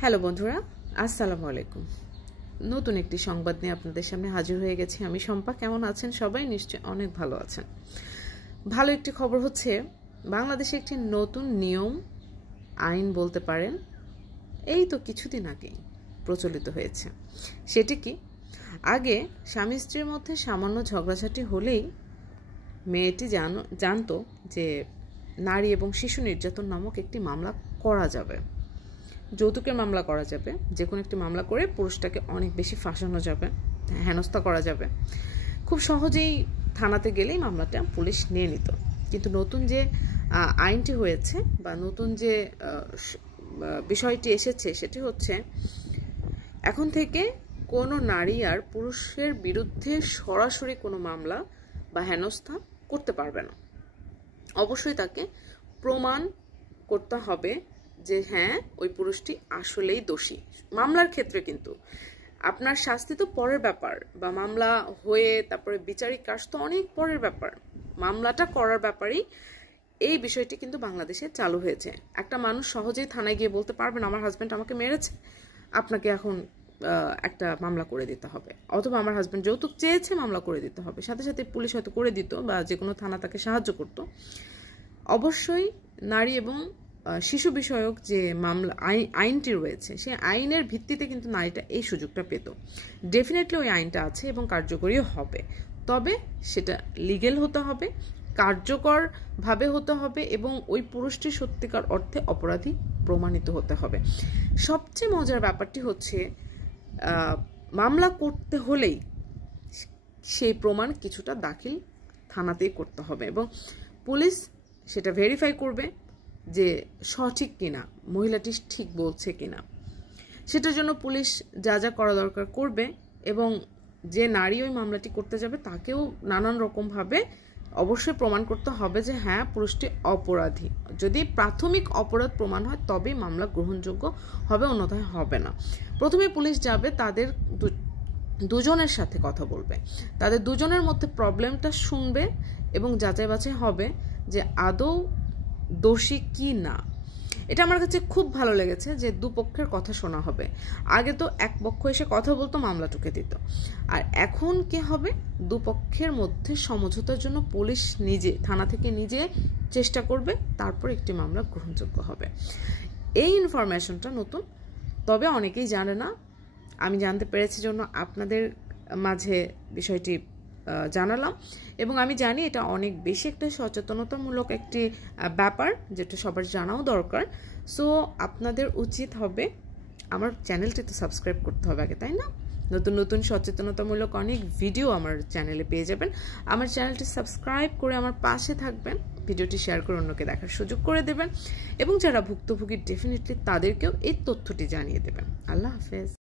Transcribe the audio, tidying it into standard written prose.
Hello বন্ধুরা, আসসালামু আলাইকুম। নতুন একটি সংবাদ নিয়ে আপনাদের সামনে হাজির হয়ে গেছি। আমি শম্পা। কেমন আছেন সবাই? নিশ্চয়ই অনেক ভালো আছেন। ভালো একটি খবর হচ্ছে, বাংলাদেশে একটি নতুন নিয়ম, আইন বলতে পারেন, এই তো কিছুদিন আগেই প্রচলিত হয়েছে। সেটি কি? আগে স্বামী স্ত্রীর মধ্যে সামান্য ঝগড়াঝাটি হলেই মেয়েটি জানতো যে নারী এবং শিশু নির্যাতন নামক একটি মামলা করা যাবে, যৌতুকের মামলা করা যাবে, যে কোনো একটি মামলা করে পুরুষটাকে অনেক বেশি ফাঁসানো যাবে, হেনস্থা করা যাবে। খুব সহজেই থানাতে গেলেই মামলাটা পুলিশ নিয়ে নিত। কিন্তু নতুন যে আইনটি হয়েছে বা নতুন যে বিষয়টি এসেছে সেটি হচ্ছে, এখন থেকে কোনো নারী আর পুরুষের বিরুদ্ধে সরাসরি কোনো মামলা বা হেনস্থা করতে পারবে না। অবশ্যই তাকে প্রমাণ করতে হবে যে হ্যাঁ, ওই পুরুষটি আসলেই দোষী। মামলার ক্ষেত্রে কিন্তু আপনার শাস্তি তো পরের ব্যাপার, বা মামলা হয়ে তারপরে বিচারিক কাজ তো অনেক পরের ব্যাপার। মামলাটা করার ব্যাপারেই এই বিষয়টি কিন্তু বাংলাদেশে চালু হয়েছে। একটা মানুষ সহজেই থানায় গিয়ে বলতে পারবেন আমার হাজব্যান্ড আমাকে মেরেছে, আপনাকে এখন একটা মামলা করে দিতে হবে, অথবা আমার হাজব্যান্ড যৌতুক চেয়েছে, মামলা করে দিতে হবে। সাথে সাথে পুলিশ হয়তো করে দিত, বা যে কোনো থানা তাকে সাহায্য করত। অবশ্যই নারী এবং শিশু বিষয়ক যে মামলা আইনটি রয়েছে, সেই আইনের ভিত্তিতে কিন্তু নারীটা এই সুযোগটা পেত। ডেফিনেটলি ওই আইনটা আছে এবং কার্যকরীও হবে, তবে সেটা লিগেল হতে হবে, কার্যকরভাবে হতে হবে, এবং ওই পুরুষটি সত্যিকার অর্থে অপরাধী প্রমাণিত হতে হবে। সবচেয়ে মজার ব্যাপারটি হচ্ছে, মামলা করতে হলেই সেই প্রমাণ কিছুটা দাখিল থানাতেই করতে হবে, এবং পুলিশ সেটা ভেরিফাই করবে যে সঠিক কিনা, মহিলাটি ঠিক বলছে কিনা। সেটার জন্য পুলিশ যা যা করা দরকার করবে, এবং যে নারী ওই মামলাটি করতে যাবে তাকেও নানান রকমভাবে অবশ্যই প্রমাণ করতে হবে যে হ্যাঁ, পুরুষটি অপরাধী। যদি প্রাথমিক অপরাধ প্রমাণ হয় তবেই মামলা গ্রহণযোগ্য হবে, অন্যথায় হবে না। প্রথমে পুলিশ যাবে, তাদের দুজনের সাথে কথা বলবে, তাদের দুজনের মধ্যে প্রবলেমটা শুনবে এবং যাচাই বাছাই হবে যে আদৌ দোষী কি না। এটা আমার কাছে খুব ভালো লেগেছে যে দুপক্ষের কথা শোনা হবে। আগে তো এক পক্ষ এসে কথা বলতো, মামলা টুকে দিত, আর এখন কি হবে, দুপক্ষের মধ্যে সমঝোতার জন্য পুলিশ নিজে থানা থেকে নিজে চেষ্টা করবে, তারপর একটি মামলা গ্রহণযোগ্য হবে। এই ইনফরমেশনটা নতুন, তবে অনেকেই জানে না। আমি জানতে পেরেছি জন্য আপনাদের মাঝে বিষয়টি জানালাম, এবং আমি জানি এটা অনেক বেশি একটা সচেতনতামূলক একটি ব্যাপার, যেটা সবার জানাও দরকার। সো আপনাদের উচিত হবে, আমার চ্যানেলটি তো সাবস্ক্রাইব করতে হবে আগে, তাই না? নতুন নতুন সচেতনতামূলক অনেক ভিডিও আমার চ্যানেলে পেয়ে যাবেন। আমার চ্যানেলটি সাবস্ক্রাইব করে আমার পাশে থাকবেন, ভিডিওটি শেয়ার করে অন্যকে দেখার সুযোগ করে দেবেন, এবং যারা ভুক্তভোগী ডেফিনেটলি তাদেরকেও এই তথ্যটি জানিয়ে দেবেন। আল্লাহ হাফেজ।